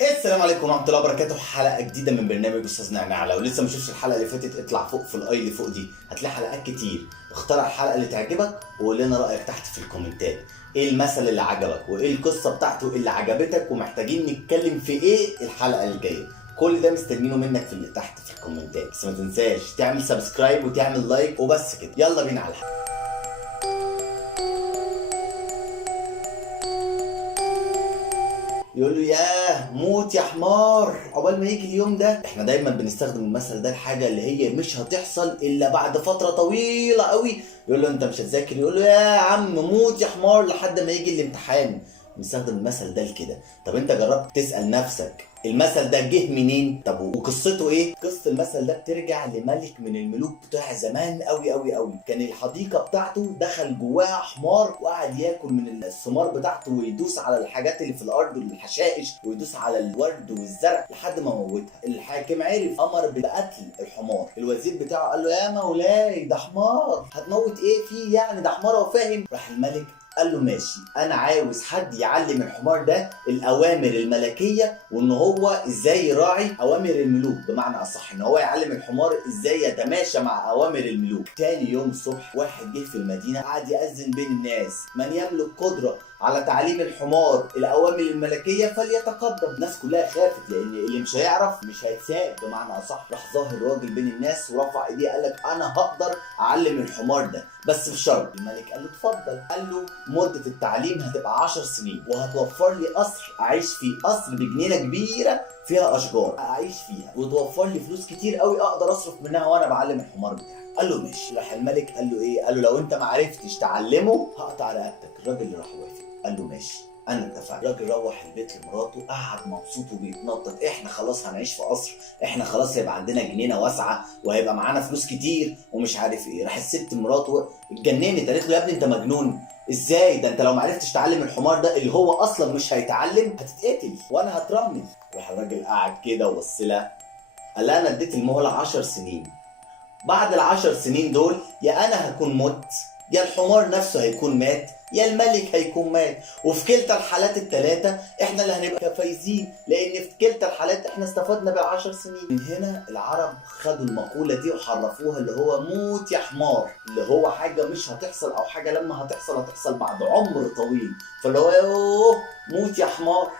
السلام عليكم ورحمه الله وبركاته. حلقه جديده من برنامج استاذ نعناع. لو لسه ما شفتش الحلقه اللي فاتت اطلع فوق في الاي اللي فوق دي، هتلاقي حلقات كتير. اختار الحلقه اللي تعجبك وقول لنا رايك تحت في الكومنتات. ايه المثل اللي عجبك وايه القصه بتاعته اللي عجبتك ومحتاجين نتكلم في ايه الحلقه الجايه. كل ده مستنينه منك في اللي تحت في الكومنتات. بس ما تنساش تعمل سبسكرايب وتعمل لايك وبس كده. يلا بينا على الحلقه. يقول له ياه موت يا حمار عقبال ما يجي اليوم ده. احنا دايما بنستخدم المثل ده الحاجه اللي هي مش هتحصل الا بعد فتره طويله قوي. يقول له انت مش هتذاكر، يقول له يا عم موت يا حمار لحد ما يجي الامتحان. بنستخدم المثل ده لكده. طب انت جربت تسال نفسك المثل ده جه منين؟ طب وقصته ايه؟ قصه المثل ده بترجع لملك من الملوك بتاع زمان قوي قوي قوي. كان الحديقه بتاعته دخل جواها حمار وقعد ياكل من الثمار بتاعته ويدوس على الحاجات اللي في الارض والحشائش ويدوس على الورد والزرع لحد ما موتها. الحاكم عرف امر بقتل الحمار. الوزير بتاعه قال له يا مولاي ده حمار، هتموت ايه فيه يعني؟ ده حمار هو فاهم. راح الملك قال له ماشي، انا عاوز حد يعلم الحمار ده الاوامر الملكيه وان هو ازاي يراعي اوامر الملوك، بمعنى اصح ان هو يعلم الحمار ازاي يتماشى مع اوامر الملوك. تاني يوم الصبح واحد جه في المدينه قعد يأذن بين الناس، من يملك قدره على تعليم الحمار الاوامر الملكيه فليتقدم. الناس كلها خافت لان اللي مش هيعرف مش هيتساب، بمعنى اصح. راح ظاهر راجل بين الناس ورفع ايديه قال لك انا هقدر اعلم الحمار ده بس بشرط. الملك قال له اتفضل. قال له مده التعليم هتبقى 10 سنين وهتوفر لي قصر اعيش فيه، قصر بجنينه كبيره فيها اشجار اعيش فيها، وتوفر لي فلوس كتير قوي اقدر اصرف منها وانا بعلم الحمار بتاعي. قال له ماشي. راح الملك قال له ايه؟ قال له لو انت ما عرفتش تعلمه هقطع رقبتك. الراجل اللي راح وافق قال له ماشي انا اتفقت. الراجل روح البيت لمراته قعد مبسوط وبيتنطط، احنا خلاص هنعيش في قصر، احنا خلاص هيبقى عندنا جنينه واسعه وهيبقى معانا فلوس كتير ومش عارف ايه. راح الست مراته اتجننت قالت له يا ابني انت مجنون، ازاي ده انت لو ما عرفتش تعلم الحمار ده اللي هو اصلا مش هيتعلم هتتقتل وانا هترمل. راح الراجل قعد كده وبص لها قال لها انا اديت المهله 10 سنين، بعد ال10 سنين دول يا انا هكون مت يا الحمار نفسه هيكون مات يا الملك هيكون مات، وفي كلتا الحالات الثلاثه احنا اللي هنبقى فايزين لان في كلتا الحالات احنا استفدنا بال10 سنين. من هنا العرب خدوا المقوله دي وحرفوها اللي هو موت يا حمار، اللي هو حاجه مش هتحصل او حاجه لما هتحصل هتحصل بعد عمر طويل، فاللي هو يوه موت يا حمار.